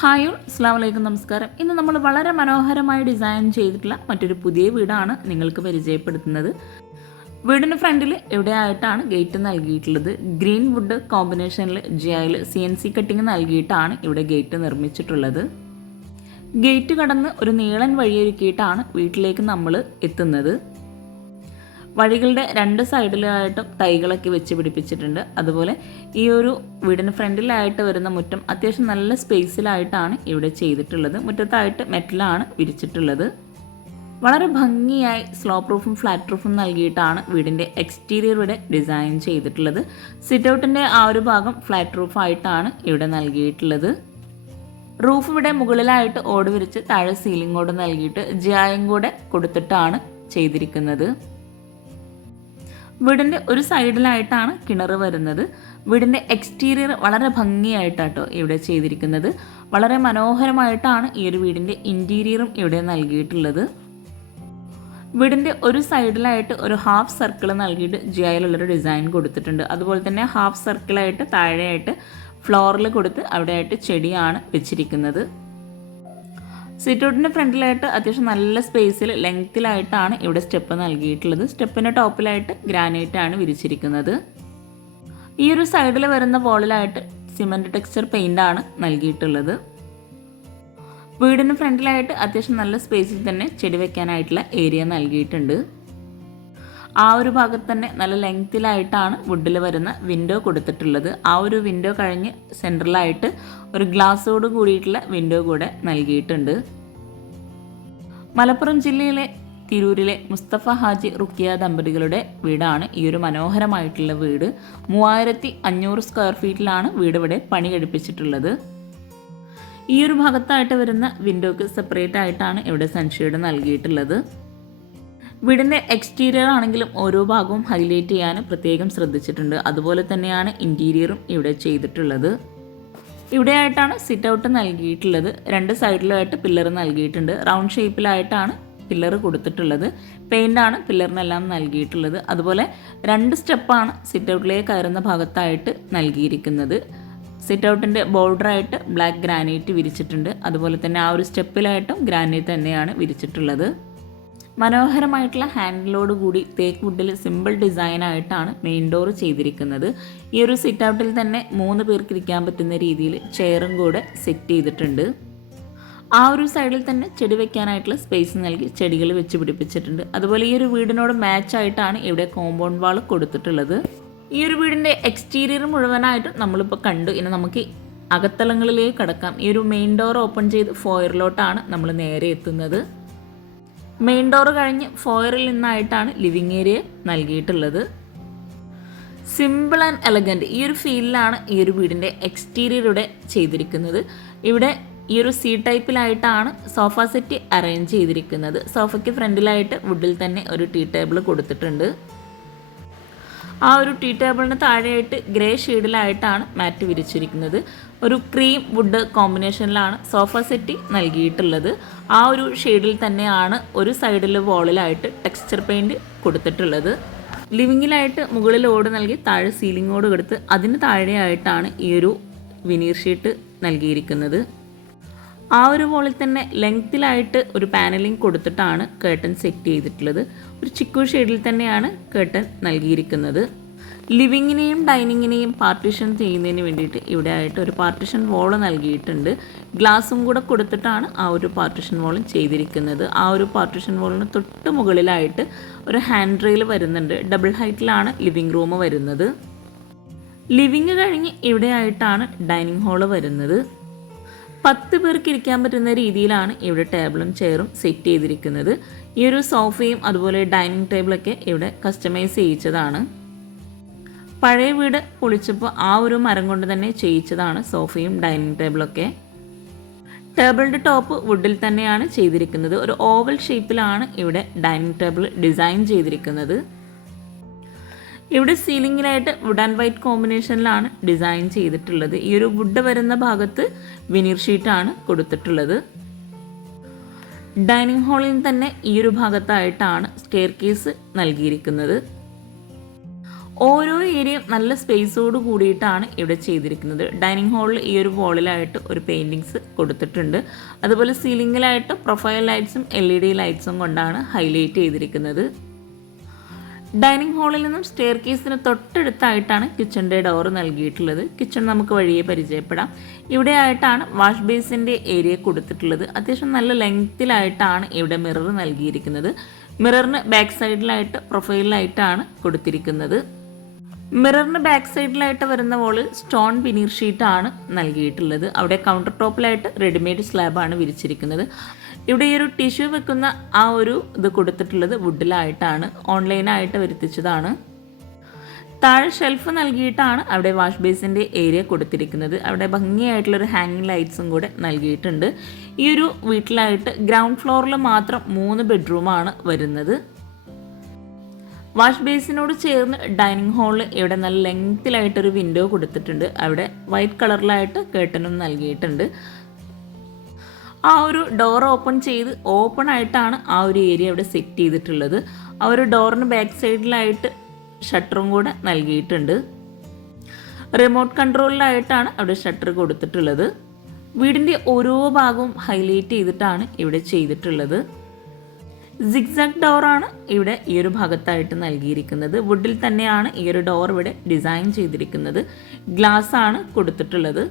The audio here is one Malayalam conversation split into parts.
ഹായ് അസ്സാം നമസ്കാരം. ഇന്ന് നമ്മൾ വളരെ മനോഹരമായി ഡിസൈൻ ചെയ്തിട്ടുള്ള മറ്റൊരു പുതിയ വീടാണ് നിങ്ങൾക്ക് പരിചയപ്പെടുത്തുന്നത്. വീടിന് ഫ്രണ്ടിൽ എവിടെയായിട്ടാണ് ഗേറ്റ് നൽകിയിട്ടുള്ളത്? ഗ്രീൻ വുഡ് കോമ്പിനേഷനിൽ ജിഐയിൽ സി എൻ സി കട്ടിങ് നൽകിയിട്ടാണ് ഇവിടെ ഗേറ്റ് നിർമ്മിച്ചിട്ടുള്ളത്. ഗേറ്റ് കടന്ന് ഒരു നീളൻ വഴിയൊരുക്കിയിട്ടാണ് വീട്ടിലേക്ക് നമ്മൾ എത്തുന്നത്. വഴികളുടെ രണ്ട് സൈഡിലായിട്ടും തൈകളൊക്കെ വെച്ച് പിടിപ്പിച്ചിട്ടുണ്ട്. അതുപോലെ ഈ ഒരു വീടിന് ഫ്രണ്ടിലായിട്ട് വരുന്ന മുറ്റം അത്യാവശ്യം നല്ല സ്പേസിലായിട്ടാണ് ഇവിടെ ചെയ്തിട്ടുള്ളത്. മുറ്റത്തായിട്ട് മെറ്റലാണ് വിരിച്ചിട്ടുള്ളത്. വളരെ ഭംഗിയായി സ്ലോ പ്രൂഫും ഫ്ലാറ്റ് പ്രൂഫും നൽകിയിട്ടാണ് വീടിന്റെ എക്സ്റ്റീരിയർ ഇവിടെ ഡിസൈൻ ചെയ്തിട്ടുള്ളത്. സിറ്റ് ഔട്ടിന്റെ ആ ഒരു ഭാഗം ഫ്ലാറ്റ് റൂഫായിട്ടാണ് ഇവിടെ നൽകിയിട്ടുള്ളത്. റൂഫ് ഇവിടെ മുകളിലായിട്ട് ഓട് വിരിച്ച് താഴെ സീലിംഗ് ഓട് നൽകിയിട്ട് ജിയായും കൂടെ കൊടുത്തിട്ടാണ് ചെയ്തിരിക്കുന്നത്. വീടിന്റെ ഒരു സൈഡിലായിട്ടാണ് കിണർ വരുന്നത്. വീടിന്റെ എക്സ്റ്റീരിയർ വളരെ ഭംഗിയായിട്ടാട്ടോ ഇവിടെ ചെയ്തിരിക്കുന്നത്. വളരെ മനോഹരമായിട്ടാണ് ഈ ഒരു വീടിന്റെ ഇന്റീരിയറും ഇവിടെ നൽകിയിട്ടുള്ളത്. വീടിന്റെ ഒരു സൈഡിലായിട്ട് ഒരു ഹാഫ് സർക്കിൾ നൽകിയിട്ട് ജിയായിലുള്ളൊരു ഡിസൈൻ കൊടുത്തിട്ടുണ്ട്. അതുപോലെ തന്നെ ഹാഫ് സർക്കിളായിട്ട് താഴെയായിട്ട് ഫ്ലോറിൽ കൊടുത്ത് അവിടെയായിട്ട് ചെടിയാണ് വെച്ചിരിക്കുന്നത്. സിറ്റൗട്ടിന്റെ ഫ്രണ്ടിലായിട്ട് അത്യാവശ്യം നല്ല സ്പേസിൽ ലെങ്ത്തിലായിട്ടാണ് ഇവിടെ സ്റ്റെപ്പ് നൽകിയിട്ടുള്ളത്. സ്റ്റെപ്പിന്റെ ടോപ്പിലായിട്ട് ഗ്രാനൈറ്റ് ആണ് വിരിച്ചിരിക്കുന്നത്. ഈ ഒരു സൈഡിൽ വരുന്ന വോളിലായിട്ട് സിമന്റ് ടെക്സ്ചർ പെയിന്റ് ആണ് നൽകിയിട്ടുള്ളത്. വീടിന് ഫ്രണ്ടിലായിട്ട് അത്യാവശ്യം നല്ല സ്പേസിൽ തന്നെ ചെടി വെക്കാനായിട്ടുള്ള ഏരിയ നൽകിയിട്ടുണ്ട്. ആ ഒരു ഭാഗത്ത് തന്നെ നല്ല ലെങ്ത്തിലായിട്ടാണ് വുഡിൽ വരുന്ന വിൻഡോ കൊടുത്തിട്ടുള്ളത്. ആ ഒരു വിൻഡോ കഴിഞ്ഞ് സെൻട്രലായിട്ട് ഒരു ഗ്ലാസ്സോട് കൂടിയിട്ടുള്ള വിൻഡോ കൂടെ നൽകിയിട്ടുണ്ട്. മലപ്പുറം ജില്ലയിലെ തിരൂരിലെ മുസ്തഫ ഹാജി റുക്കിയ ദമ്പതികളുടെ വീടാണ് ഈ ഒരു മനോഹരമായിട്ടുള്ള വീട്. മൂവായിരത്തി അഞ്ഞൂറ് സ്ക്വയർ ഫീറ്റിലാണ് വീട് ഇവിടെ പണി കഴിപ്പിച്ചിട്ടുള്ളത് ഈ ഒരു ഭാഗത്തായിട്ട് വരുന്ന വിൻഡോക്ക് സെപ്പറേറ്റ് ആയിട്ടാണ് ഇവിടെ സൺഷെയ്ഡ് നൽകിയിട്ടുള്ളത്. വീടിന്റെ എക്സ്റ്റീരിയർ ആണെങ്കിലും ഓരോ ഭാഗവും ഹൈലൈറ്റ് ചെയ്യാൻ പ്രത്യേകം ശ്രദ്ധിച്ചിട്ടുണ്ട്. അതുപോലെ തന്നെയാണ് ഇന്റീരിയറും ഇവിടെ ചെയ്തിട്ടുള്ളത്. ഇവിടെയായിട്ടാണ് സിറ്റ് ഔട്ട് നൽകിയിട്ടുള്ളത്. രണ്ട് സൈഡിലായിട്ട് പില്ലർ നൽകിയിട്ടുണ്ട്. റൗണ്ട് ഷേപ്പിലായിട്ടാണ് പില്ലർ കൊടുത്തിട്ടുള്ളത്. പെയിന്റാണ് പില്ലറിനെല്ലാം നൽകിയിട്ടുള്ളത്. അതുപോലെ രണ്ട് സ്റ്റെപ്പാണ് സിറ്റ് ഔട്ടിലേക്ക് കയറുന്ന ഭാഗത്തായിട്ട് നൽകിയിരിക്കുന്നത്. സിറ്റ് ഔട്ടിന്റെ ബോർഡറായിട്ട് ബ്ലാക്ക് ഗ്രാനൈറ്റ് വിരിച്ചിട്ടുണ്ട്. അതുപോലെ തന്നെ ആ ഒരു സ്റ്റെപ്പിലായിട്ടും ഗ്രാനൈറ്റ് തന്നെയാണ് വിരിച്ചിട്ടുള്ളത്. മനോഹരമായിട്ടുള്ള ഹാൻഡിലോട് കൂടി തേക്ക് വുഡിൽ സിമ്പിൾ ഡിസൈനായിട്ടാണ് മെയിൻ ഡോർ ചെയ്തിരിക്കുന്നത്. ഈ ഒരു സിറ്റ് ഔട്ടിൽ തന്നെ മൂന്ന് പേർക്ക് ഇരിക്കാൻ പറ്റുന്ന രീതിയിൽ ചെയറും കൂടെ സെറ്റ് ചെയ്തിട്ടുണ്ട്. ആ ഒരു സൈഡിൽ തന്നെ ചെടി വെക്കാനായിട്ടുള്ള സ്പേസ് നൽകി ചെടികൾ വെച്ച് പിടിപ്പിച്ചിട്ടുണ്ട്. അതുപോലെ ഈ ഒരു വീടിനോട് മാച്ചായിട്ടാണ് ഇവിടെ കോമ്പൗണ്ട് വാൾ കൊടുത്തിട്ടുള്ളത്. ഈ ഒരു വീടിന്റെ എക്സ്റ്റീരിയർ മുഴുവനായിട്ടും നമ്മളിപ്പോൾ കണ്ടു. ഇനി നമുക്ക് അകത്തലങ്ങളിലേക്ക് കടക്കാം. ഈ ഒരു മെയിൻ ഡോർ ഓപ്പൺ ചെയ്ത് ഫോയറിലോട്ടാണ് നമ്മൾ നേരെ എത്തുന്നത്. മെയിൻ ഡോർ കഴിഞ്ഞ് ഫോയറിൽ നിന്നായിട്ടാണ് ലിവിങ് ഏരിയ നൽകിയിട്ടുള്ളത്. സിമ്പിൾ ആൻഡ് എലഗന്റ് ഈ ഒരു ഫീലിലാണ് ഈ ഒരു വീടിന്റെ എക്സ്റ്റീരിയറുടെ ചെയ്തിരിക്കുന്നത്. ഇവിടെ ഈ ഒരു സി ടൈപ്പിലായിട്ടാണ് സോഫ സെറ്റ് അറേഞ്ച് ചെയ്തിരിക്കുന്നത്. സോഫയ്ക്ക് ഫ്രണ്ടിലായിട്ട് വുഡിൽ തന്നെ ഒരു ടീ ടേബിൾ കൊടുത്തിട്ടുണ്ട്. ആ ഒരു ടീ ടേബിളിന് താഴെയായിട്ട് ഗ്രേ ഷെയ്ഡിലായിട്ടാണ് മാറ്റ് വിരിച്ചിരിക്കുന്നത്. ഒരു ക്രീം വുഡ് കോമ്പിനേഷനിലാണ് സോഫ സെറ്റി നൽകിയിട്ടുള്ളത്. ആ ഒരു ഷെയ്ഡിൽ തന്നെയാണ് ഒരു സൈഡിൽ വോളിലായിട്ട് ടെക്സ്ചർ പെയിന്റ് കൊടുത്തിട്ടുള്ളത്. ലിവിങ്ങിലായിട്ട് മുകളിൽ ഓട് നൽകി താഴെ സീലിംഗ് ഓട് കൊടുത്ത് അതിന് താഴെയായിട്ടാണ് ഈ ഒരു വിനീർ ഷീറ്റ് നൽകിയിരിക്കുന്നത്. ആ ഒരു വോളിൽ തന്നെ ലെങ്ത്തിലായിട്ട് ഒരു പാനലിംഗ് കൊടുത്തിട്ടാണ് കേട്ടൺ സെറ്റ് ചെയ്തിട്ടുള്ളത്. ഒരു ചിക്കു ഷെയ്ഡിൽ തന്നെയാണ് കേട്ടൺ നൽകിയിരിക്കുന്നത്. ലിവിങ്ങിനെയും ഡൈനിങ്ങിനെയും പാർട്ടിഷൻ ചെയ്യുന്നതിന് വേണ്ടിയിട്ട് ഇവിടെ ആയിട്ട് ഒരു പാർട്ടിഷൻ വോൾ നൽകിയിട്ടുണ്ട്. ഗ്ലാസും കൂടെ കൊടുത്തിട്ടാണ് ആ ഒരു പാർട്ടിഷൻ വോളും ചെയ്തിരിക്കുന്നത്. ആ ഒരു പാർട്ടീഷൻ വോളിന് തൊട്ട് മുകളിലായിട്ട് ഒരു ഹാൻഡ് റെയിൽ വരുന്നുണ്ട്. ഡബിൾ ഹൈറ്റിലാണ് ലിവിങ് റൂം വരുന്നത്. ലിവിങ് കഴിഞ്ഞ് ഇവിടെ ആയിട്ടാണ് ഡൈനിങ് ഹാൾ വരുന്നത്. പത്ത് പേർക്ക് ഇരിക്കാൻ പറ്റുന്ന രീതിയിലാണ് ഇവിടെ ടേബിളും ചെയറും സെറ്റ് ചെയ്തിരിക്കുന്നത്. ഈ ഒരു സോഫയും അതുപോലെ ഡൈനിങ് ടേബിളൊക്കെ ഇവിടെ കസ്റ്റമൈസ് ചെയ്യിച്ചതാണ്. പഴയ വീട് പൊളിച്ചപ്പോൾ ആ ഒരു മരം കൊണ്ട് തന്നെ ചെയ്യിച്ചതാണ് സോഫയും ഡൈനിങ് ടേബിളൊക്കെ ടേബിളിന്റെ ടോപ്പ് വുഡിൽ തന്നെയാണ് ചെയ്തിരിക്കുന്നത്. ഒരു ഓവൽ ഷേപ്പിലാണ് ഇവിടെ ഡൈനിങ് ടേബിൾ ഡിസൈൻ ചെയ്തിരിക്കുന്നത്. ഇവിടെ സീലിങ്ങിലായിട്ട് വുഡ് ആൻഡ് വൈറ്റ് കോമ്പിനേഷനിലാണ് ഡിസൈൻ ചെയ്തിട്ടുള്ളത്. ഈ ഒരു വുഡ് വരുന്ന ഭാഗത്ത് വിനീർ ഷീറ്റാണ് കൊടുത്തിട്ടുള്ളത്. ഡൈനിങ് ഹാളിൽ തന്നെ ഈ ഒരു ഭാഗത്തായിട്ടാണ് സ്റ്റെയർ കേസ് നൽകിയിരിക്കുന്നത്. ഓരോ ഏരിയയും നല്ല സ്പേസോട് കൂടിയിട്ടാണ് ഇവിടെ ചെയ്തിരിക്കുന്നത്. ഡൈനിങ് ഹാളിൽ ഈ ഒരു വോളിലായിട്ട് ഒരു പെയിന്റിങ്സ് കൊടുത്തിട്ടുണ്ട്. അതുപോലെ സീലിങ്ങിലായിട്ട് പ്രൊഫൈൽ ലൈറ്റ്സും എൽ ഇ ഡി ലൈറ്റ്സും കൊണ്ടാണ് ഹൈലൈറ്റ് ചെയ്തിരിക്കുന്നത്. ഡൈനിങ് ഹാളിൽ നിന്നും സ്റ്റെയർ കേസിന് തൊട്ടടുത്തായിട്ടാണ് കിച്ചണിന്റെ ഡോർ നൽകിയിട്ടുള്ളത്. കിച്ചൺ നമുക്ക് വഴിയെ പരിചയപ്പെടാം. ഇവിടെ ആയിട്ടാണ് വാഷ് ബേസിന്റെ ഏരിയ കൊടുത്തിട്ടുള്ളത്. അത്യാവശ്യം നല്ല ലെങ്ത്തിലായിട്ടാണ് ഇവിടെ മിറർ നൽകിയിരിക്കുന്നത്. മിററിന് ബാക്ക് സൈഡിലായിട്ട് പ്രൊഫൈലിലായിട്ടാണ് കൊടുത്തിരിക്കുന്നത്. മിററിന് ബാക്ക് സൈഡിലായിട്ട് വരുന്ന വോൾ സ്റ്റോൺ വിനീർ ഷീറ്റാണ് നൽകിയിട്ടുള്ളത്. അവിടെ കൗണ്ടർ ടോപ്പിലായിട്ട് റെഡിമെയ്ഡ് സ്ലാബാണ് വിരിച്ചിരിക്കുന്നത്. ഇവിടെ ഈ ഒരു ടിഷ്യൂ വെക്കുന്ന ആ ഒരു ഇത് കൊടുത്തിട്ടുള്ളത് വുഡിലായിട്ടാണ് ഓൺലൈനായിട്ട് വരുത്തിച്ചതാണ്. താഴെ ഷെൽഫ് നൽകിയിട്ടാണ് അവിടെ വാഷ് ബേസിന്റെ ഏരിയ കൊടുത്തിരിക്കുന്നത്. അവിടെ ഭംഗിയായിട്ടുള്ളൊരു ഹാങ്ങിങ് ലൈറ്റ്സും കൂടെ നൽകിയിട്ടുണ്ട്. ഈ ഒരു വീട്ടിലായിട്ട് ഗ്രൗണ്ട് ഫ്ലോറിൽ മാത്രം മൂന്ന് ബെഡ്റൂമാണ് വരുന്നത്. വാഷ് ബേസിനോട് ചേർന്ന് ഡൈനിങ് ഹാളിൽ ഇവിടെ നല്ല ലെങ്ത്തിലായിട്ടൊരു വിൻഡോ കൊടുത്തിട്ടുണ്ട്. അവിടെ വൈറ്റ് കളറിലായിട്ട് കേട്ടനും നൽകിയിട്ടുണ്ട്. ആ ഒരു ഡോർ ഓപ്പൺ ചെയ്ത് ഓപ്പൺ ആയിട്ടാണ് ആ ഒരു ഏരിയ അവിടെ സെറ്റ് ചെയ്തിട്ടുള്ളത്. ആ ഒരു ഡോറിന് ബാക്ക് സൈഡിലായിട്ട് ഷട്ടറും കൂടെ നൽകിയിട്ടുണ്ട്. റിമോട്ട് കൺട്രോളിലായിട്ടാണ് അവിടെ ഷട്ടർ കൊടുത്തിട്ടുള്ളത്. വീടിന്റെ ഓരോ ഭാഗവും ഹൈലൈറ്റ് ചെയ്തിട്ടാണ് ഇവിടെ ചെയ്തിട്ടുള്ളത്. സിക്സാക് ഡോറാണ് ഇവിടെ ഈ ഒരു ഭാഗത്തായിട്ട് നൽകിയിരിക്കുന്നത്. വുഡിൽ തന്നെയാണ് ഈ ഒരു ഡോർ ഇവിടെ ഡിസൈൻ ചെയ്തിരിക്കുന്നത്. ഗ്ലാസ് ആണ് കൊടുത്തിട്ടുള്ളത്.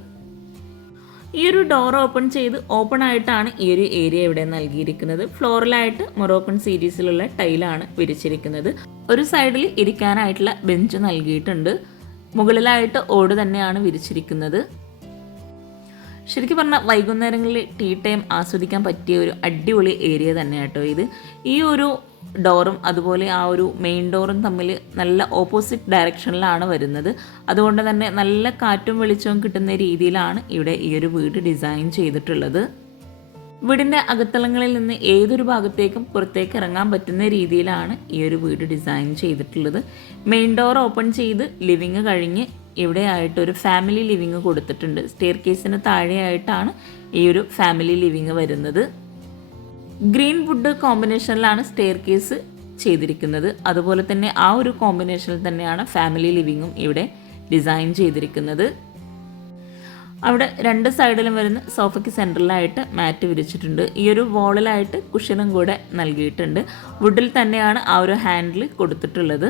ഈ ഒരു ഡോർ ഓപ്പൺ ചെയ്ത് ഓപ്പൺ ആയിട്ടാണ് ഈ ഒരു ഏരിയ ഇവിടെ നൽകിയിരിക്കുന്നത്. ഫ്ലോറിലായിട്ട് മൊറോക്കൺ സീരീസിലുള്ള ടൈലാണ് വിരിച്ചിരിക്കുന്നത്. ഒരു സൈഡിൽ ഇരിക്കാനായിട്ടുള്ള ബെഞ്ച് നൽകിയിട്ടുണ്ട്. മുകളിലായിട്ട് ഓട് തന്നെയാണ് വിരിച്ചിരിക്കുന്നത്. ശരിക്കും പറഞ്ഞാൽ വൈകുന്നേരങ്ങളിൽ ടീ ടൈം ആസ്വദിക്കാൻ പറ്റിയ ഒരു അടിപൊളി ഏരിയ തന്നെ കേട്ടോ ഇത്. ഈ ഒരു ഡോറും അതുപോലെ ആ ഒരു മെയിൻ ഡോറും തമ്മിൽ നല്ല ഓപ്പോസിറ്റ് ഡയറക്ഷനിലാണ് വരുന്നത്. അതുകൊണ്ട് തന്നെ നല്ല കാറ്റും വെളിച്ചവും കിട്ടുന്ന രീതിയിലാണ് ഇവിടെ ഈ ഒരു വീട് ഡിസൈൻ ചെയ്തിട്ടുള്ളത്. വീടിന്റെ അകത്തളങ്ങളിൽ നിന്ന് ഏതൊരു ഭാഗത്തേക്കും പുറത്തേക്ക് ഇറങ്ങാൻ പറ്റുന്ന രീതിയിലാണ് ഈ ഒരു വീട് ഡിസൈൻ ചെയ്തിട്ടുള്ളത്. മെയിൻ ഡോർ ഓപ്പൺ ചെയ്ത് ലിവിങ് കഴിഞ്ഞ് ഇവിടെ ആയിട്ട് ഒരു ഫാമിലി ലിവിങ് കൊടുത്തിട്ടുണ്ട്. സ്റ്റെയർ കേസിന് താഴെയായിട്ടാണ് ഈ ഒരു ഫാമിലി ലിവിങ് വരുന്നത്. ഗ്രീൻ വുഡ് കോമ്പിനേഷനിലാണ് സ്റ്റെയർ കേസ് ചെയ്തിരിക്കുന്നത്. അതുപോലെ തന്നെ ആ ഒരു കോമ്പിനേഷനിൽ തന്നെയാണ് ഫാമിലി ലിവിങ്ങും ഇവിടെ ഡിസൈൻ ചെയ്തിരിക്കുന്നത്. അവിടെ രണ്ട് സൈഡിലും വരുന്ന സോഫയ്ക്ക് സെന്ററിലായിട്ട് മാറ്റ് വിരിച്ചിട്ടുണ്ട്. ഈ ഒരു വോളിലായിട്ട് കുഷനും കൂടെ നൽകിയിട്ടുണ്ട്. വുഡിൽ തന്നെയാണ് ആ ഒരു ഹാൻഡിൽ കൊടുത്തിട്ടുള്ളത്.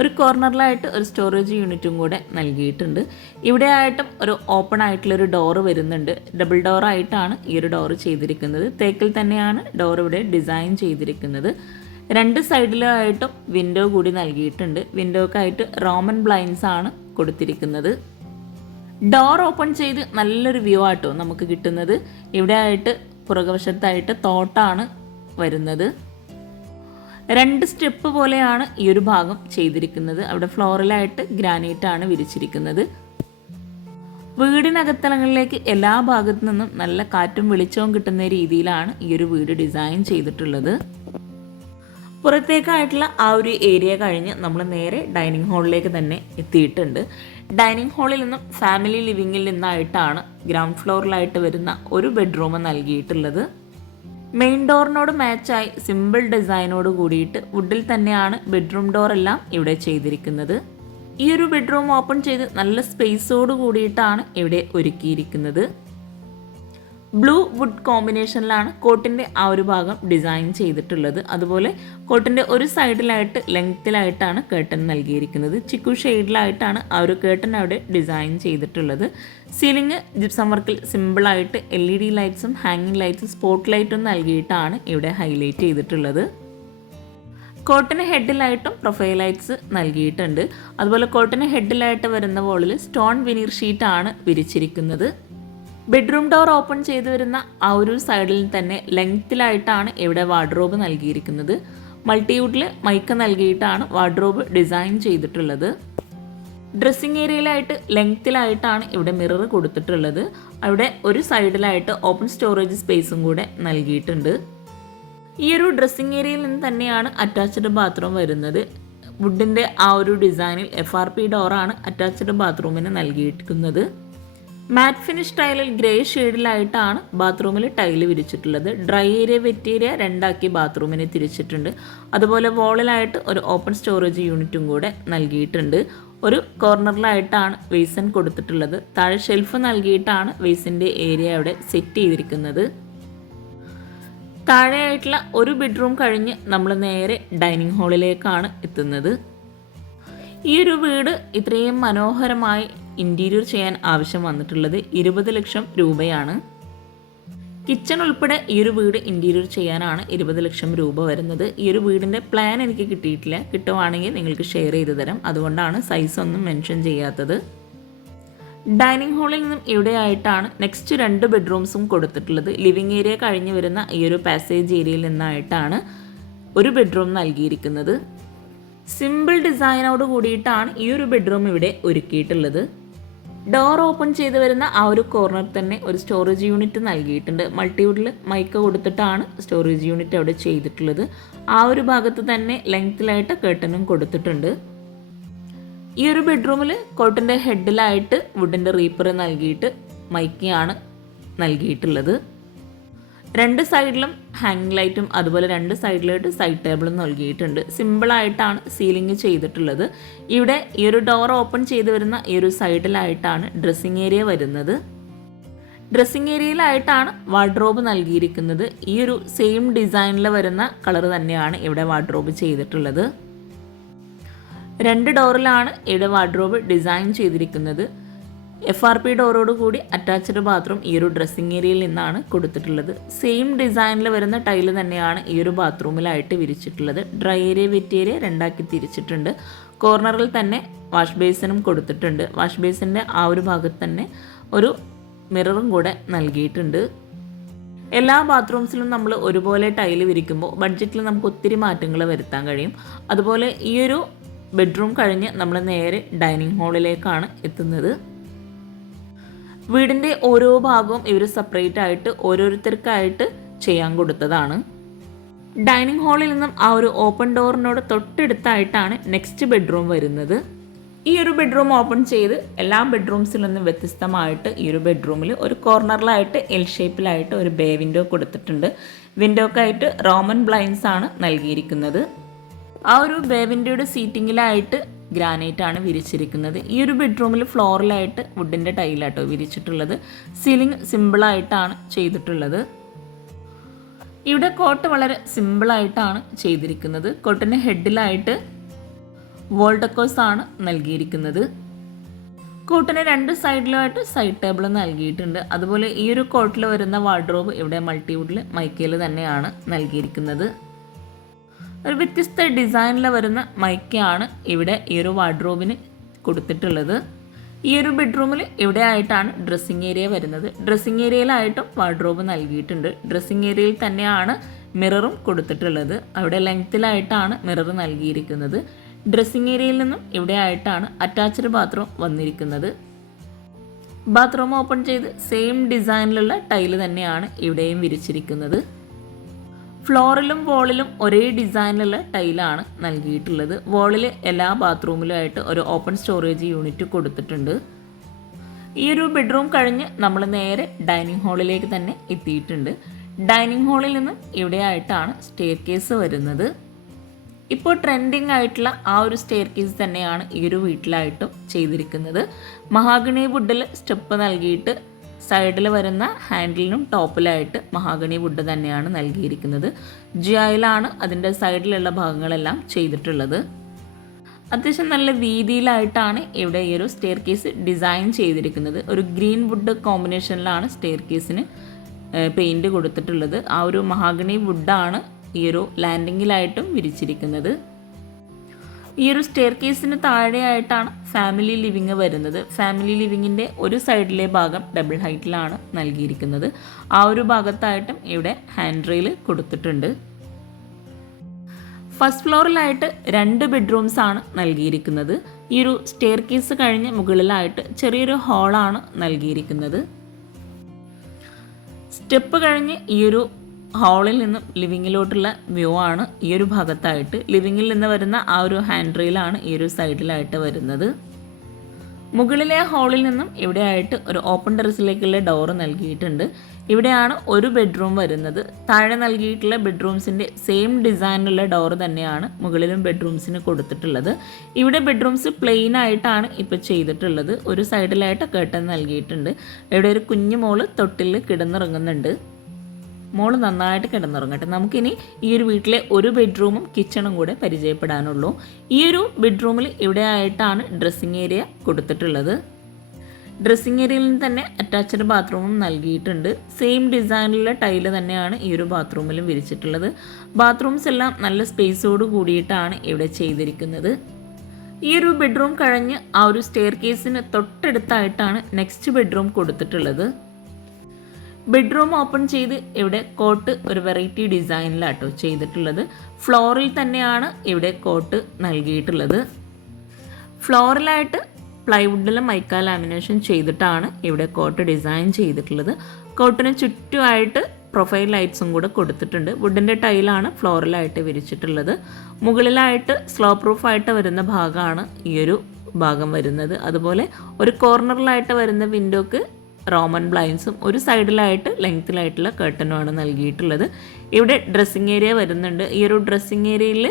ഒരു കോർണറിലായിട്ട് ഒരു സ്റ്റോറേജ് യൂണിറ്റും കൂടെ നൽകിയിട്ടുണ്ട്. ഇവിടെ ആയിട്ടും ഒരു ഓപ്പൺ ആയിട്ടുള്ളൊരു ഡോറ് വരുന്നുണ്ട്. ഡബിൾ ഡോറായിട്ടാണ് ഈ ഒരു ഡോറ് ചെയ്തിരിക്കുന്നത്. തേക്കിൽ തന്നെയാണ് ഡോർ ഇവിടെ ഡിസൈൻ ചെയ്തിരിക്കുന്നത്. രണ്ട് സൈഡിലായിട്ടും വിൻഡോ കൂടി നൽകിയിട്ടുണ്ട്. വിൻഡോക്കായിട്ട് റോമൻ ബ്ലൈൻസ് ആണ് കൊടുത്തിരിക്കുന്നത്. ഡോർ ഓപ്പൺ ചെയ്ത് നല്ലൊരു വ്യൂ ആട്ടോ നമുക്ക് കിട്ടുന്നത്. ഇവിടെ ആയിട്ട് പുറകുവശത്തായിട്ട് തോട്ടാണ് വരുന്നത്. രണ്ട് സ്റ്റെപ്പ് പോലെയാണ് ഈ ഒരു ഭാഗം ചെയ്തിരിക്കുന്നത്. അവിടെ ഫ്ലോറലായിട്ട് ഗ്രാനൈറ്റ് ആണ് വിരിച്ചിരിക്കുന്നത്. വീടിനകത്തലങ്ങളിലേക്ക് എല്ലാ ഭാഗത്തു നിന്നും നല്ല കാറ്റും വെളിച്ചവും കിട്ടുന്ന രീതിയിലാണ് ഈ ഒരു വീട് ഡിസൈൻ ചെയ്തിട്ടുള്ളത്. പുറത്തേക്കായിട്ടുള്ള ആ ഒരു ഏരിയ കഴിഞ്ഞ് നമ്മൾ നേരെ ഡൈനിങ് ഹാളിലേക്ക് തന്നെ എത്തിയിട്ടുണ്ട്. ഡൈനിങ് ഹാളിൽ നിന്നും ഫാമിലി ലിവിങ്ങിൽ നിന്നായിട്ടാണ് ഗ്രൗണ്ട് ഫ്ലോറിലായിട്ട് വരുന്ന ഒരു ബെഡ്റൂം നൽകിയിട്ടുള്ളത്. മെയിൻ ഡോറിനോട് മാച്ചായി സിമ്പിൾ ഡിസൈനോട് കൂടിയിട്ട് വുഡിൽ തന്നെയാണ് ബെഡ്റൂം ഡോർ എല്ലാം ഇവിടെ ചെയ്തിരിക്കുന്നത്. ഈ ഒരു ബെഡ്റൂം ഓപ്പൺ ചെയ്ത് നല്ല സ്പേസോട് കൂടിയിട്ടാണ് ഇവിടെ ഒരുക്കിയിരിക്കുന്നത്. ബ്ലൂ വുഡ് കോമ്പിനേഷനിലാണ് കോട്ടിന്റെ ആ ഒരു ഭാഗം ഡിസൈൻ ചെയ്തിട്ടുള്ളത്. അതുപോലെ കോട്ടിന്റെ ഒരു സൈഡിലായിട്ട് ലെങ്ത്തിലായിട്ടാണ് കേട്ടൺ നൽകിയിരിക്കുന്നത്. ചിക്കു ഷെയ്ഡിലായിട്ടാണ് ആ ഒരു കേട്ടൺ അവിടെ ഡിസൈൻ ചെയ്തിട്ടുള്ളത്. സീലിംഗ് ജിപ്സം വർക്കിൽ സിമ്പിളായിട്ട് എൽ ഇ ഡി ലൈറ്റ്സും ഹാങ്ങിങ് ലൈറ്റ്സും സ്പോട്ട് ലൈറ്റും നൽകിയിട്ടാണ് ഇവിടെ ഹൈലൈറ്റ് ചെയ്തിട്ടുള്ളത്. കോട്ടിന് ഹെഡിലായിട്ടും പ്രൊഫൈൽ ലൈറ്റ്സ് നൽകിയിട്ടുണ്ട്. അതുപോലെ കോട്ടിന് ഹെഡിലായിട്ട് വരുന്ന വോളിൽ സ്റ്റോൺ വിനീർ ഷീറ്റാണ് വിരിച്ചിരിക്കുന്നത്. ബെഡ്റൂം ഡോർ ഓപ്പൺ ചെയ്തു വരുന്ന ആ ഒരു സൈഡിൽ തന്നെ ലെങ്ത്തിലായിട്ടാണ് ഇവിടെ വാർഡ്രോബ് നൽകിയിരിക്കുന്നത്. മൾട്ടിവുഡിൽ മൈക്ക നൽകിയിട്ടാണ് വാർഡ്രോബ് ഡിസൈൻ ചെയ്തിട്ടുള്ളത്. ഡ്രസ്സിങ് ഏരിയയിലായിട്ട് ലെങ്ത്തിലായിട്ടാണ് ഇവിടെ മിറർ കൊടുത്തിട്ടുള്ളത്. അവിടെ ഒരു സൈഡിലായിട്ട് ഓപ്പൺ സ്റ്റോറേജ് സ്പേസും കൂടെ നൽകിയിട്ടുണ്ട്. ഈ ഒരു ഡ്രസ്സിങ് ഏരിയയിൽ നിന്ന് തന്നെയാണ് അറ്റാച്ച്ഡ് ബാത്റൂം വരുന്നത്. വുഡിന്റെ ആ ഒരു ഡിസൈനിൽ എഫ് ആർ പി ഡോറാണ് അറ്റാച്ച്ഡ് ബാത്റൂമിന് നൽകിയിരിക്കുന്നത്. മാറ്റ് ഫിനിഷ് ടൈലിൽ ഗ്രേ ഷെയ്ഡിലായിട്ടാണ് ബാത്റൂമിൽ ടൈൽ വിരിച്ചിട്ടുള്ളത്. ഡ്രൈ ഏരിയ വെറ്റ് ഏരിയ രണ്ടാക്കി ബാത്റൂമിനെ തിരിച്ചിട്ടുണ്ട്. അതുപോലെ വോളിലായിട്ട് ഒരു ഓപ്പൺ സ്റ്റോറേജ് യൂണിറ്റും കൂടെ നൽകിയിട്ടുണ്ട്. ഒരു കോർണറിലായിട്ടാണ് വെയ്സൺ കൊടുത്തിട്ടുള്ളത്. താഴെ ഷെൽഫ് നൽകിയിട്ടാണ് വെയ്സിന്റെ ഏരിയ അവിടെ സെറ്റ് ചെയ്തിരിക്കുന്നത്. താഴെയായിട്ടുള്ള ഒരു ബെഡ്റൂം കഴിഞ്ഞ് നമ്മൾ നേരെ ഡൈനിങ് ഹാളിലേക്കാണ് എത്തുന്നത്. ഈ ഒരു വീട് ഇത്രയും മനോഹരമായി ഇന്റീരിയർ ചെയ്യാൻ ആവശ്യം വന്നിട്ടുള്ളത് ഇരുപത് ലക്ഷം രൂപയാണ്. കിച്ചൺ ഉൾപ്പെടെ ഈ ഒരു വീട് ഇന്റീരിയർ ചെയ്യാനാണ് ഇരുപത് ലക്ഷം രൂപ വരുന്നത്. ഈ ഒരു വീടിന്റെ പ്ലാൻ എനിക്ക് കിട്ടിയിട്ടില്ല. കിട്ടുവാണെങ്കിൽ നിങ്ങൾക്ക് ഷെയർ ചെയ്ത് തരാം. അതുകൊണ്ടാണ് സൈസ് ഒന്നും മെൻഷൻ ചെയ്യാത്തത്. ഡൈനിങ് ഹാളിൽ നിന്നും ഇവിടെയായിട്ടാണ് നെക്സ്റ്റ് രണ്ട് ബെഡ്റൂംസും കൊടുത്തിട്ടുള്ളത്. ലിവിങ് ഏരിയ കഴിഞ്ഞ് വരുന്ന ഈ ഒരു പാസേജ് ഏരിയയിൽ നിന്നായിട്ടാണ് ഒരു ബെഡ്റൂം നൽകിയിരിക്കുന്നത്. സിമ്പിൾ ഡിസൈനോട് കൂടിയിട്ടാണ് ഈ ഒരു ബെഡ്റൂം ഇവിടെ ഒരുക്കിയിട്ടുള്ളത്. ഡോർ ഓപ്പൺ ചെയ്ത് വരുന്ന ആ ഒരു കോർണർ തന്നെ ഒരു സ്റ്റോറേജ് യൂണിറ്റ് നൽകിയിട്ടുണ്ട്. മൾട്ടിവുഡിൽ മൈക്ക കൊടുത്തിട്ടാണ് സ്റ്റോറേജ് യൂണിറ്റ് അവിടെ ചെയ്തിട്ടുള്ളത്. ആ ഒരു ഭാഗത്ത് തന്നെ ലെങ്ത്തിലായിട്ട് കേട്ടനും കൊടുത്തിട്ടുണ്ട്. ഈ ഒരു ബെഡ്റൂമിൽ കോട്ടിന്റെ ഹെഡിലായിട്ട് വുഡിന്റെ റീപ്പർ നൽകിയിട്ട് മൈക്കയാണ് നൽകിയിട്ടുള്ളത്. രണ്ട് സൈഡിലും ഹാങ്ങിങ് ലൈറ്റും അതുപോലെ രണ്ട് സൈഡിലായിട്ട് സൈഡ് ടേബിളും നൽകിയിട്ടുണ്ട്. സിമ്പിളായിട്ടാണ് സീലിംഗ് ചെയ്തിട്ടുള്ളത്. ഇവിടെ ഈ ഒരു ഡോർ ഓപ്പൺ ചെയ്ത് വരുന്ന ഈ ഒരു സൈഡിലായിട്ടാണ് ഡ്രസ്സിംഗ് ഏരിയ വരുന്നത്. ഡ്രസ്സിംഗ് ഏരിയയിലായിട്ടാണ് വാർഡ്രോബ് നൽകിയിരിക്കുന്നത്. ഈ ഒരു സെയിം ഡിസൈനിൽ വരുന്ന കളർ തന്നെയാണ് ഇവിടെ വാർഡ്രോബ് ചെയ്തിട്ടുള്ളത്. രണ്ട് ഡോറിലാണ് ഇവിടെ വാർഡ്രോബ് ഡിസൈൻ ചെയ്തിരിക്കുന്നത്. എഫ് ആർ പി ഡോറോട് കൂടി അറ്റാച്ച്ഡ് ബാത്റൂം ഈ ഒരു ഡ്രസ്സിങ് ഏരിയയിൽ നിന്നാണ് കൊടുത്തിട്ടുള്ളത്. സെയിം ഡിസൈനിൽ വരുന്ന ടൈൽ തന്നെയാണ് ഈ ഒരു ബാത്റൂമിലായിട്ട് വിരിച്ചിട്ടുള്ളത്. ഡ്രൈ ഏരിയ വെറ്റ് ഏരിയ രണ്ടാക്കി തിരിച്ചിട്ടുണ്ട്. കോർണറിൽ തന്നെ വാഷ് ബേസിനും കൊടുത്തിട്ടുണ്ട്. വാഷ് ബേസിന്റെ ആ ഒരു ഭാഗത്ത് തന്നെ ഒരു മിററും കൂടെ നൽകിയിട്ടുണ്ട്. എല്ലാ ബാത്റൂംസിലും നമ്മൾ ഒരുപോലെ ടൈൽ വിരിക്കുമ്പോൾ ബഡ്ജറ്റിൽ നമുക്ക് ഒത്തിരി മാറ്റങ്ങൾ വരുത്താൻ കഴിയും. അതുപോലെ ഈ ഒരു ബെഡ്റൂം കഴിഞ്ഞ് നമ്മൾ നേരെ ഡൈനിങ് ഹാളിലേക്കാണ് എത്തുന്നത്. വീടിന്റെ ഓരോ ഭാഗവും ഇവർ സെപ്പറേറ്റ് ആയിട്ട് ഓരോരുത്തർക്കായിട്ട് ചെയ്യാൻ കൊടുത്തതാണ്. ഡൈനിങ് ഹാളിൽ നിന്നും ആ ഒരു ഓപ്പൺ ഡോറിനോട് തൊട്ടടുത്തായിട്ടാണ് നെക്സ്റ്റ് ബെഡ്റൂം വരുന്നത്. ഈ ഒരു ബെഡ്റൂം ഓപ്പൺ ചെയ്ത് എല്ലാ ബെഡ്റൂംസിൽ നിന്നും വ്യത്യസ്തമായിട്ട് ഈ ഒരു ബെഡ്റൂമിൽ ഒരു കോർണറിലായിട്ട് എൽ ഷേപ്പിലായിട്ട് ഒരു ബേ വിൻഡോ കൊടുത്തിട്ടുണ്ട്. വിൻഡോക്കായിട്ട് റോമൻ ബ്ലൈൻസ് ആണ് നൽകിയിരിക്കുന്നത്. ആ ഒരു ബേ വിൻഡോയുടെ സീറ്റിങ്ങിലായിട്ട് ഗ്രാനൈറ്റ് ആണ് വിരിച്ചിരിക്കുന്നത്. ഈ ഒരു ബെഡ്റൂമിൽ ഫ്ലോറിലായിട്ട് വുഡിന്റെ ടൈലാട്ടോ വിരിച്ചിട്ടുള്ളത്. സീലിംഗ് സിമ്പിളായിട്ടാണ് ചെയ്തിട്ടുള്ളത്. ഇവിടെ കോട്ട് വളരെ സിമ്പിളായിട്ടാണ് ചെയ്തിരിക്കുന്നത്. കോട്ടിന്റെ ഹെഡിലായിട്ട് വോൾഡക്കോസ് ആണ് നൽകിയിരിക്കുന്നത്. കോട്ടിന് രണ്ട് സൈഡിലുമായിട്ട് സൈഡ് ടേബിൾ നൽകിയിട്ടുണ്ട്. അതുപോലെ ഈ ഒരു കോട്ടിൽ വരുന്ന വാർഡ്രോബ് ഇവിടെ മൾട്ടിവുഡിൽ മൈക്കയിൽ തന്നെയാണ് നൽകിയിരിക്കുന്നത്. ഒരു വ്യത്യസ്ത ഡിസൈനിൽ വരുന്ന മൈക്കയാണ് ഇവിടെ ഈ ഒരു വാർഡ്രോബിന് കൊടുത്തിട്ടുള്ളത്. ഈ ഒരു ബെഡ്റൂമിൽ ഇവിടെ ആയിട്ടാണ് ഡ്രസ്സിങ് ഏരിയ വരുന്നത്. ഡ്രസ്സിങ് ഏരിയയിലായിട്ടും വാർഡ്രോബ് നൽകിയിട്ടുണ്ട്. ഡ്രസ്സിങ് ഏരിയയിൽ തന്നെയാണ് മിററും കൊടുത്തിട്ടുള്ളത്. അവിടെ ലെങ്ത്തിലായിട്ടാണ് മിറർ നൽകിയിരിക്കുന്നത്. ഡ്രസ്സിങ് ഏരിയയിൽ നിന്നും ഇവിടെ ആയിട്ടാണ് അറ്റാച്ച്ഡ് ബാത്റൂം വന്നിരിക്കുന്നത്. ബാത്റൂം ഓപ്പൺ ചെയ്ത് സെയിം ഡിസൈനിലുള്ള ടൈൽ തന്നെയാണ് ഇവിടെയും വിരിച്ചിരിക്കുന്നത്. ഫ്ലോറിലും വോളിലും ഒരേ ഡിസൈനിലുള്ള ടൈലാണ് നൽകിയിട്ടുള്ളത്. വോളിൽ എല്ലാ ബാത്റൂമിലുമായിട്ട് ഒരു ഓപ്പൺ സ്റ്റോറേജ് യൂണിറ്റ് കൊടുത്തിട്ടുണ്ട്. ഈ ഒരു ബെഡ്റൂം കഴിഞ്ഞ് നമ്മൾ നേരെ ഡൈനിങ് ഹാളിലേക്ക് തന്നെ എത്തിയിട്ടുണ്ട്. ഡൈനിങ് ഹാളിൽ നിന്ന് ഇവിടെയായിട്ടാണ് സ്റ്റെയർ കേസ് വരുന്നത്. ഇപ്പോൾ ട്രെൻഡിങ് ആയിട്ടുള്ള ആ ഒരു സ്റ്റെയർ കേസ് തന്നെയാണ് ഈ ഒരു വീട്ടിലായിട്ടും ചെയ്തിരിക്കുന്നത്. മഹാഗണി വുഡിൽ സ്റ്റെപ്പ് നൽകിയിട്ട് സൈഡിൽ വരുന്ന ഹാൻഡിലിനും ടോപ്പിലായിട്ട് മഹാഗണി വുഡ് തന്നെയാണ് നൽകിയിരിക്കുന്നത്. ജിയായിലാണ് അതിന്റെ സൈഡിലുള്ള ഭാഗങ്ങളെല്ലാം ചെയ്തിട്ടുള്ളത്. അത്യാവശ്യം നല്ല വീതിയിലായിട്ടാണ് ഇവിടെ ഈ ഒരു സ്റ്റെയർ കേസ് ഡിസൈൻ ചെയ്തിരിക്കുന്നത്. ഒരു ഗ്രീൻ വുഡ് കോമ്പിനേഷനിലാണ് സ്റ്റെയർ കേസിന് പെയിന്റ് കൊടുത്തിട്ടുള്ളത്. ആ ഒരു മഹാഗണി വുഡാണ് ഈ ഒരു ലാൻഡിങ്ങിലായിട്ടും വിരിച്ചിരിക്കുന്നത്. ഈ ഒരു സ്റ്റെയർ കേസിന് താഴെയായിട്ടാണ് ഫാമിലി ലിവിങ് വരുന്നത്. ഫാമിലി ലിവിങ്ങിന്റെ ഒരു സൈഡിലെ ഭാഗം ഡബിൾ ഹൈറ്റിലാണ് നൽകിയിരിക്കുന്നത്. ആ ഒരു ഭാഗത്തായിട്ടും ഇവിടെ ഹാൻഡ് റെയിൽ കൊടുത്തിട്ടുണ്ട്. ഫസ്റ്റ് ഫ്ലോറിലായിട്ട് രണ്ട് ബെഡ്റൂംസ് ആണ് നൽകിയിരിക്കുന്നത്. ഈ ഒരു സ്റ്റെയർ കേസ് കഴിഞ്ഞ് മുകളിലായിട്ട് ചെറിയൊരു ഹോളാണ് നൽകിയിരിക്കുന്നത്. സ്റ്റെപ്പ് കഴിഞ്ഞ് ഈ ഒരു ഹാളിൽ നിന്നും ലിവിങ്ങിലോട്ടുള്ള വ്യൂ ആണ് ഈ ഒരു ഭാഗത്തായിട്ട്. ലിവിങ്ങിൽ നിന്ന് വരുന്ന ആ ഒരു ഹാൻഡ് റെയിലാണ് ഈ ഒരു സൈഡിലായിട്ട് വരുന്നത്. മുകളിലെ ഹാളിൽ നിന്നും ഇവിടെയായിട്ട് ഒരു ഓപ്പൺ ടെറസിലേക്കുള്ള ഡോർ നൽകിയിട്ടുണ്ട്. ഇവിടെയാണ് ഒരു ബെഡ്റൂം വരുന്നത്. താഴെ നൽകിയിട്ടുള്ള ബെഡ്റൂംസിന്റെ സെയിം ഡിസൈനുള്ള ഡോർ തന്നെയാണ് മുകളിലും ബെഡ്റൂംസിന് കൊടുത്തിട്ടുള്ളത്. ഇവിടെ ബെഡ്റൂംസ് പ്ലെയിൻ ആയിട്ടാണ് ഇപ്പോൾ ചെയ്തിട്ടുള്ളത്. ഒരു സൈഡിലായിട്ട് കേട്ടൻ നൽകിയിട്ടുണ്ട്. ഇവിടെ ഒരു കുഞ്ഞു മോൾ തൊട്ടിൽ കിടന്നിറങ്ങുന്നുണ്ട്. മോൾ നന്നായിട്ട് കിടന്നുറങ്ങട്ടെ നമുക്കിനി ഈ ഒരു വീട്ടിലെ ഒരു ബെഡ്റൂമും കിച്ചണും കൂടെ പരിചയപ്പെടാനുള്ളൂ. ഈ ഒരു ബെഡ്റൂമിൽ ഇവിടെ ആയിട്ടാണ് ഡ്രസ്സിങ് ഏരിയ കൊടുത്തിട്ടുള്ളത്. ഡ്രസ്സിങ് ഏരിയയിൽ തന്നെ അറ്റാച്ച്ഡ് ബാത്റൂമും നൽകിയിട്ടുണ്ട്. സെയിം ഡിസൈനിലുള്ള ടൈൽ തന്നെയാണ് ഈ ഒരു ബാത്റൂമിലും വിരിച്ചിട്ടുള്ളത്. ബാത്റൂംസ് എല്ലാം നല്ല സ്പേസോട് കൂടിയിട്ടാണ് ഇവിടെ ചെയ്തിരിക്കുന്നത്. ഈ ഒരു ബെഡ്റൂം കഴിഞ്ഞ് ആ ഒരു സ്റ്റെയർ കേസിന് തൊട്ടടുത്തായിട്ടാണ് നെക്സ്റ്റ് ബെഡ്റൂം കൊടുത്തിട്ടുള്ളത്. ബെഡ്റൂം ഓപ്പൺ ചെയ്ത് ഇവിടെ കോട്ട് ഒരു വെറൈറ്റി ഡിസൈനിലാട്ടോ ചെയ്തിട്ടുള്ളത്. ഫ്ലോറിൽ തന്നെയാണ് ഇവിടെ കോട്ട് നൽകിയിട്ടുള്ളത്. ഫ്ലോറിലായിട്ട് പ്ലൈവുഡിൽ മൈക്ക ലാമിനേഷൻ ചെയ്തിട്ടാണ് ഇവിടെ കോട്ട് ഡിസൈൻ ചെയ്തിട്ടുള്ളത്. കോട്ടിന് ചുറ്റുമായിട്ട് പ്രൊഫൈൽ ലൈറ്റ്സും കൂടെ കൊടുത്തിട്ടുണ്ട്. വുഡിന്റെ ടൈലാണ് ഫ്ലോറിലായിട്ട് വിരിച്ചിട്ടുള്ളത്. മുകളിലായിട്ട് സ്ലോ പ്രൂഫായിട്ട് വരുന്ന ഭാഗമാണ് ഈ ഒരു ഭാഗം വരുന്നത്. അതുപോലെ ഒരു കോർണറിലായിട്ട് വരുന്ന വിൻഡോക്ക് റോമൻ ബ്ലൈൻസും ഒരു സൈഡിലായിട്ട് ലെങ്ത്തിലായിട്ടുള്ള കേട്ടനുമാണ് നൽകിയിട്ടുള്ളത്. ഇവിടെ ഡ്രസ്സിങ് ഏരിയ വരുന്നുണ്ട്. ഈ ഒരു ഡ്രസ്സിങ് ഏരിയയിൽ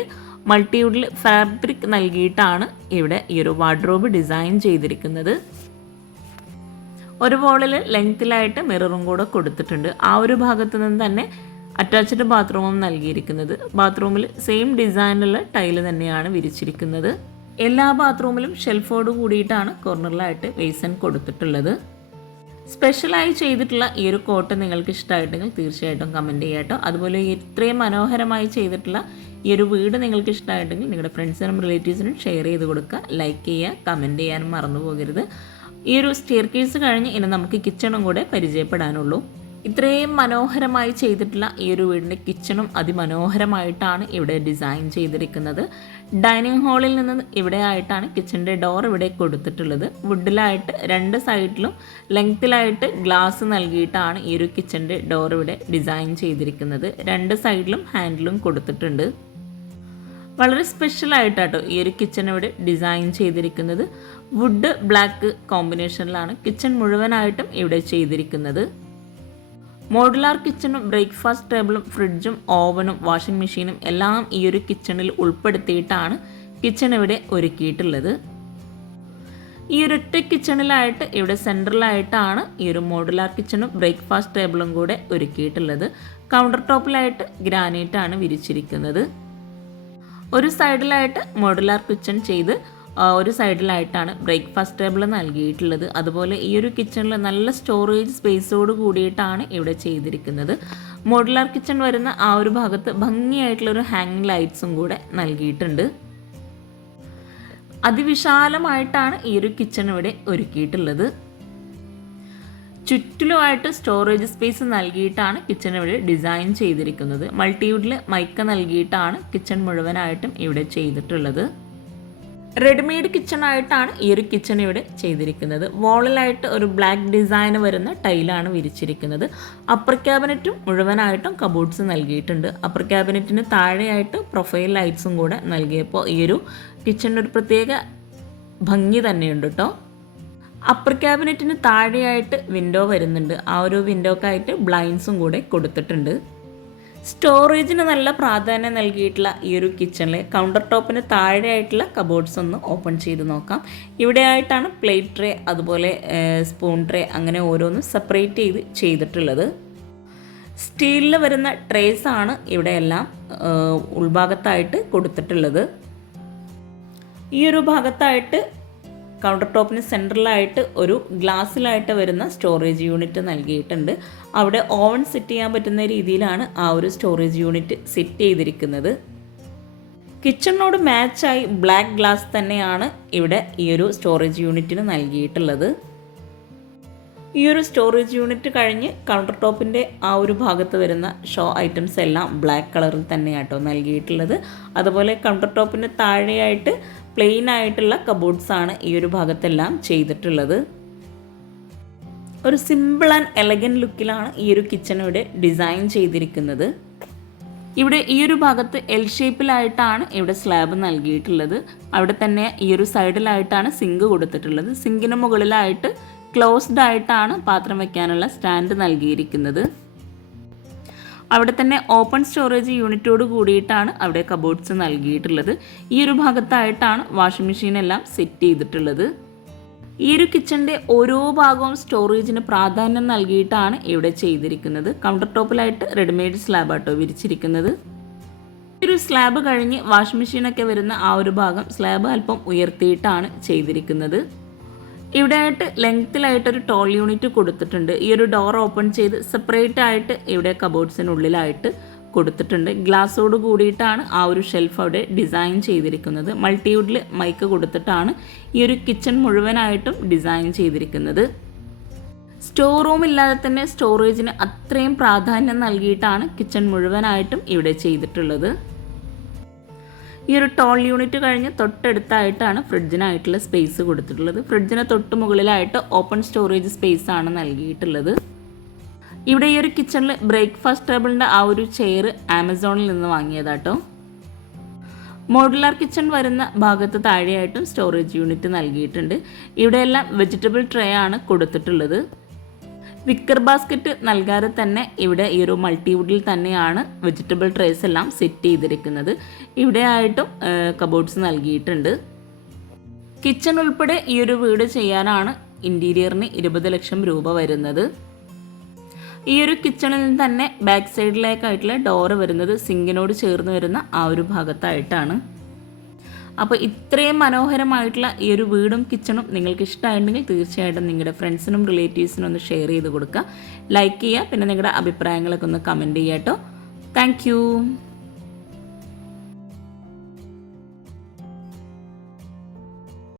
മൾട്ടിവുഡിൽ ഫാബ്രിക് നൽകിയിട്ടാണ് ഇവിടെ ഈ ഒരു വാർഡ്രോബ് ഡിസൈൻ ചെയ്തിരിക്കുന്നത്. ഒരു വോളിൽ ലെങ്ത്തിലായിട്ട് മിററും കൂടെ കൊടുത്തിട്ടുണ്ട്. ആ ഒരു ഭാഗത്ത് നിന്ന് തന്നെ അറ്റാച്ച്ഡ് ബാത്റൂമും നൽകിയിരിക്കുന്നത്. ബാത്റൂമിൽ സെയിം ഡിസൈനിലുള്ള ടൈൽ തന്നെയാണ് വിരിച്ചിരിക്കുന്നത്. എല്ലാ ബാത്റൂമിലും ഷെൽഫോട് കൂടിയിട്ടാണ് കോർണറിലായിട്ട് വേസൻ കൊടുത്തിട്ടുള്ളത്. സ്പെഷ്യലായി ചെയ്തിട്ടുള്ള ഈ ഒരു കോട്ട് നിങ്ങൾക്ക് ഇഷ്ടമായിട്ടെങ്കിൽ തീർച്ചയായിട്ടും കമന്റ് ചെയ്യാട്ടോ. അതുപോലെ ഇത്രയും മനോഹരമായി ചെയ്തിട്ടുള്ള ഈ ഒരു വീട് നിങ്ങൾക്ക് ഇഷ്ടമായിട്ടെങ്കിൽ നിങ്ങളുടെ ഫ്രണ്ട്സിനും റിലേറ്റീവ്സിനും ഷെയർ ചെയ്ത് കൊടുക്കുക ലൈക്ക് ചെയ്യുക കമന്റ് ചെയ്യാനും മറന്നു പോകരുത്. ഈ ഒരു സ്റ്റെയർ കേസ് കഴിഞ്ഞ് ഇനി നമുക്ക് കിച്ചണും കൂടെ പരിചയപ്പെടാനുള്ളൂ. ഇത്രയും മനോഹരമായി ചെയ്തിട്ടുള്ള ഈ ഒരു വീടിന്റെ കിച്ചണും അതിമനോഹരമായിട്ടാണ് ഇവിടെ ഡിസൈൻ ചെയ്തിരിക്കുന്നത്. ഡൈനിങ് ഹാളിൽ നിന്ന് ഇവിടെ ആയിട്ടാണ് കിച്ചണിന്റെ ഡോർ ഇവിടെ കൊടുത്തിട്ടുള്ളത്. വുഡിലായിട്ട് രണ്ട് സൈഡിലും ലെങ്ത്തിലായിട്ട് ഗ്ലാസ് നൽകിയിട്ടാണ് ഈ ഒരു കിച്ചണിന്റെ ഡോർ ഇവിടെ ഡിസൈൻ ചെയ്തിരിക്കുന്നത്. രണ്ട് സൈഡിലും ഹാൻഡിലും കൊടുത്തിട്ടുണ്ട്. വളരെ സ്പെഷ്യലായിട്ടാട്ടോ ഈ ഒരു കിച്ചൺ ഇവിടെ ഡിസൈൻ ചെയ്തിരിക്കുന്നത്. വുഡ് ബ്ലാക്ക് കോമ്പിനേഷനിലാണ് കിച്ചൺ മുഴുവനായിട്ടും ഇവിടെ ചെയ്തിരിക്കുന്നത്. മോഡുലാർ കിച്ചണും ബ്രേക്ക്ഫാസ്റ്റ് ടേബിളും ഫ്രിഡ്ജും ഓവനും വാഷിംഗ് മെഷീനും എല്ലാം ഈ ഒരു കിച്ചണിൽ ഉൾപ്പെടുത്തിയിട്ടാണ് കിച്ചൺ ഇവിടെ ഒരുക്കിയിട്ടുള്ളത്. ഈ ഒരൊറ്റ കിച്ചണിലായിട്ട് ഇവിടെ സെൻട്രലായിട്ടാണ് ഈ ഒരു മോഡുലാർ കിച്ചണും ബ്രേക്ക്ഫാസ്റ്റ് ടേബിളും കൂടെ ഒരുക്കിയിട്ടുള്ളത്. കൗണ്ടർ ടോപ്പിലായിട്ട് ഗ്രാനൈറ്റ് ആണ് വിരിച്ചിരിക്കുന്നത്. ഒരു സൈഡിലായിട്ട് മോഡുലാർ കിച്ചൺ ചെയ്ത് ഒരു സൈഡിലായിട്ടാണ് ബ്രേക്ക്ഫാസ്റ്റ് ടേബിൾ നൽകിയിട്ടുള്ളത്. അതുപോലെ ഈ ഒരു കിച്ചണിൽ നല്ല സ്റ്റോറേജ് സ്പേസോട് കൂടിയിട്ടാണ് ഇവിടെ ചെയ്തിരിക്കുന്നത്. മോഡുലാർ കിച്ചൺ വരുന്ന ആ ഒരു ഭാഗത്ത് ഭംഗിയായിട്ടുള്ളൊരു ഹാങ്ങിങ് ലൈറ്റ്സും കൂടെ നൽകിയിട്ടുണ്ട്. അതിവിശാലമായിട്ടാണ് ഈ ഒരു കിച്ചൺ ഇവിടെ ഒരുക്കിയിട്ടുള്ളത്. ചുറ്റിലുമായിട്ട് സ്റ്റോറേജ് സ്പേസ് നൽകിയിട്ടാണ് കിച്ചൺ ഇവിടെ ഡിസൈൻ ചെയ്തിരിക്കുന്നത്. മൾട്ടിവുഡിൽ മൈക്ക നൽകിയിട്ടാണ് കിച്ചൺ മുഴുവനായിട്ടും ഇവിടെ ചെയ്തിട്ടുള്ളത്. റെഡിമെയ്ഡ് കിച്ചൺ ആയിട്ടാണ് ഈ ഒരു കിച്ചൺ ഇവിടെ ചെയ്തിരിക്കുന്നത്. വോളിലായിട്ട് ഒരു ബ്ലാക്ക് ഡിസൈൻ വരുന്ന ടൈലാണ് വിരിച്ചിരിക്കുന്നത്. അപ്പർ ക്യാബിനറ്റും മുഴുവനായിട്ടും കബോർഡ്സ് നൽകിയിട്ടുണ്ട്. അപ്പർ ക്യാബിനറ്റിന് താഴെയായിട്ട് പ്രൊഫൈൽ ലൈറ്റ്സും കൂടെ നൽകിയപ്പോൾ ഈ ഒരു കിച്ചണിന്റെ ഒരു പ്രത്യേക ഭംഗി തന്നെയുണ്ട് കേട്ടോ അപ്പർ ക്യാബിനറ്റിന് താഴെയായിട്ട് വിൻഡോ വരുന്നുണ്ട്. ആ ഒരു വിൻഡോക്കായിട്ട് ബ്ലൈൻസും കൂടെ കൊടുത്തിട്ടുണ്ട്. സ്റ്റോറേജിന് നല്ല പ്രാധാന്യം നൽകിയിട്ടുള്ള ഈ ഒരു കിച്ചണിലെ കൗണ്ടർ ടോപ്പിന് താഴെയായിട്ടുള്ള കബോർഡ്സ് ഒന്ന് ഓപ്പൺ ചെയ്ത് നോക്കാം. ഇവിടെ ആയിട്ടാണ് പ്ലേറ്റ് ട്രേ അതുപോലെ സ്പൂൺ ട്രേ അങ്ങനെ ഓരോന്നും സെപ്പറേറ്റ് ചെയ്ത് ചെയ്തിട്ടുള്ളത്. സ്റ്റീലിൽ വരുന്ന ട്രേസ് ആണ് ഇവിടെ എല്ലാം ഉൾഭാഗത്തായിട്ട് കൊടുത്തിട്ടുള്ളത്. ഈ ഒരു ഭാഗത്തായിട്ട് കൗണ്ടർ ടോപ്പിന് സെൻട്രലായിട്ട് ഒരു ഗ്ലാസ്സിലായിട്ട് വരുന്ന സ്റ്റോറേജ് യൂണിറ്റ് നൽകിയിട്ടുണ്ട്. അവിടെ ഓവൻ സെറ്റ് ചെയ്യാൻ പറ്റുന്ന രീതിയിലാണ് ആ ഒരു സ്റ്റോറേജ് യൂണിറ്റ് സെറ്റ് ചെയ്തിരിക്കുന്നത്. കിച്ചണിനോട് മാച്ചായി ബ്ലാക്ക് ഗ്ലാസ് തന്നെയാണ് ഇവിടെ ഈ ഒരു സ്റ്റോറേജ് യൂണിറ്റിന് നൽകിയിട്ടുള്ളത്. ഈ ഒരു സ്റ്റോറേജ് യൂണിറ്റ് കഴിഞ്ഞ് കൗണ്ടർ ടോപ്പിന്റെ ആ ഒരു ഭാഗത്ത് വരുന്ന ഷോ ഐറ്റംസ് എല്ലാം ബ്ലാക്ക് കളറിൽ തന്നെയാട്ടോ നൽകിയിട്ടുള്ളത്. അതുപോലെ കൗണ്ടർ ടോപ്പിന് താഴെയായിട്ട് പ്ലെയിൻ ആയിട്ടുള്ള കബോർഡ്സ് ആണ് ഈ ഒരു ഭാഗത്തെല്ലാം ചെയ്തിട്ടുള്ളത്. ഒരു സിമ്പിൾ ആൻഡ് എലഗൻ ലുക്കിലാണ് ഈ ഒരു കിച്ചൺ ഇവിടെ ഡിസൈൻ ചെയ്തിരിക്കുന്നത്. ഇവിടെ ഈ ഒരു ഭാഗത്ത് എൽ ഷേപ്പിലായിട്ടാണ് ഇവിടെ സ്ലാബ് നൽകിയിട്ടുള്ളത്. അവിടെ തന്നെ ഈ ഒരു സൈഡിലായിട്ടാണ് സിങ്ക് കൊടുത്തിട്ടുള്ളത്. സിങ്കിന് മുകളിലായിട്ട് ക്ലോസ്ഡ് ആയിട്ടാണ് പാത്രം വയ്ക്കാനുള്ള സ്റ്റാൻഡ് നൽകിയിരിക്കുന്നത്. അവിടെ തന്നെ ഓപ്പൺ സ്റ്റോറേജ് യൂണിറ്റോട് കൂടിയിട്ടാണ് അവിടെ കബോർഡ്സ് നൽകിയിട്ടുള്ളത്. ഈ ഒരു ഭാഗത്തായിട്ടാണ് വാഷിംഗ് മെഷീൻ എല്ലാം സെറ്റ് ചെയ്തിട്ടുള്ളത്. ഈ ഒരു കിച്ചണിന്റെ ഓരോ ഭാഗവും സ്റ്റോറേജിന് പ്രാധാന്യം നൽകിയിട്ടാണ് ഇവിടെ ചെയ്തിരിക്കുന്നത്. കൗണ്ടർ ടോപ്പിലായിട്ട് റെഡിമെയ്ഡ് സ്ലാബ് ആട്ടോ വിരിച്ചിരിക്കുന്നത്. ഈ ഒരു സ്ലാബ് കഴിഞ്ഞ് വാഷിംഗ് മെഷീനൊക്കെ വരുന്ന ആ ഒരു ഭാഗം സ്ലാബ് അല്പം ഉയർത്തിയിട്ടാണ് ചെയ്തിരിക്കുന്നത്. ഇവിടെ ആയിട്ട് ലെങ്ത്തിലായിട്ടൊരു ടോൾ യൂണിറ്റ് കൊടുത്തിട്ടുണ്ട്. ഈ ഒരു ഡോർ ഓപ്പൺ ചെയ്ത് സെപ്പറേറ്റ് ആയിട്ട് ഇവിടെ കബോർഡ്സിനുള്ളിലായിട്ട് കൊടുത്തിട്ടുണ്ട്. ഗ്ലാസ്സോട് കൂടിയിട്ടാണ് ആ ഒരു ഷെൽഫ് അവിടെ ഡിസൈൻ ചെയ്തിരിക്കുന്നത്. മൾട്ടിവുഡിൽ മൈക്ക് കൊടുത്തിട്ടാണ് ഈ ഒരു കിച്ചൺ മുഴുവനായിട്ടും ഡിസൈൻ ചെയ്തിരിക്കുന്നത്. സ്റ്റോർ റൂം ഇല്ലാതെ തന്നെ സ്റ്റോറേജിന് അത്രയും പ്രാധാന്യം നൽകിയിട്ടാണ് കിച്ചൺ മുഴുവനായിട്ടും ഇവിടെ ചെയ്തിട്ടുള്ളത്. ഈ ഒരു ടോൾ യൂണിറ്റ് കഴിഞ്ഞ് തൊട്ടടുത്തായിട്ടാണ് ഫ്രിഡ്ജിനായിട്ടുള്ള സ്പേസ് കൊടുത്തിട്ടുള്ളത്. ഫ്രിഡ്ജിന് തൊട്ട് മുകളിലായിട്ട് ഓപ്പൺ സ്റ്റോറേജ് സ്പേസ് ആണ് നൽകിയിട്ടുള്ളത്. ഇവിടെ ഈ ഒരു കിച്ചണിൽ ബ്രേക്ക്ഫാസ്റ്റ് ടേബിളിന്റെ ആ ഒരു ചെയർ ആമസോണിൽ നിന്ന് വാങ്ങിയതാട്ടോ. മോഡുലാർ കിച്ചൺ വരുന്ന ഭാഗത്ത് താഴെയായിട്ടും സ്റ്റോറേജ് യൂണിറ്റ് നൽകിയിട്ടുണ്ട്. ഇവിടെയെല്ലാം വെജിറ്റബിൾ ട്രേ ആണ് കൊടുത്തിട്ടുള്ളത്. വിക്കർ ബാസ്ക്കറ്റ് നൽകാതെ തന്നെ ഇവിടെ ഈ ഒരു മൾട്ടിവുഡിൽ തന്നെയാണ് വെജിറ്റബിൾ ട്രേസ് എല്ലാം സെറ്റ് ചെയ്തിരിക്കുന്നത്. ഇവിടെ ആയിട്ടും കബോർഡ്സ് നൽകിയിട്ടുണ്ട്. കിച്ചൺ ഉൾപ്പെടെ ഈ ഒരു വീട് ചെയ്യാനാണ് ഇന്റീരിയറിന് ഇരുപത് ലക്ഷം രൂപ വരുന്നത്. ഈ ഒരു കിച്ചണിൽ തന്നെ ബാക്ക് സൈഡിലേക്കായിട്ടുള്ള ഡോറ് വരുന്നത് സിങ്കിനോട് ചേർന്ന് വരുന്ന ആ ഒരു ഭാഗത്തായിട്ടാണ്. അപ്പോൾ ഇത്രയും മനോഹരമായിട്ടുള്ള ഈ ഒരു വീടും കിച്ചണും നിങ്ങൾക്ക് ഇഷ്ടമായിട്ടുണ്ടെങ്കിൽ തീർച്ചയായിട്ടും നിങ്ങളുടെ ഫ്രണ്ട്സിനും റിലേറ്റീവ്സിനും ഒന്ന് ഷെയർ ചെയ്ത് കൊടുക്കുക. ലൈക്ക് ചെയ്യുക പിന്നെ നിങ്ങളുടെ അഭിപ്രായങ്ങളൊക്കെ ഒന്ന് കമന്റ് ചെയ്യാം കേട്ടോ. താങ്ക്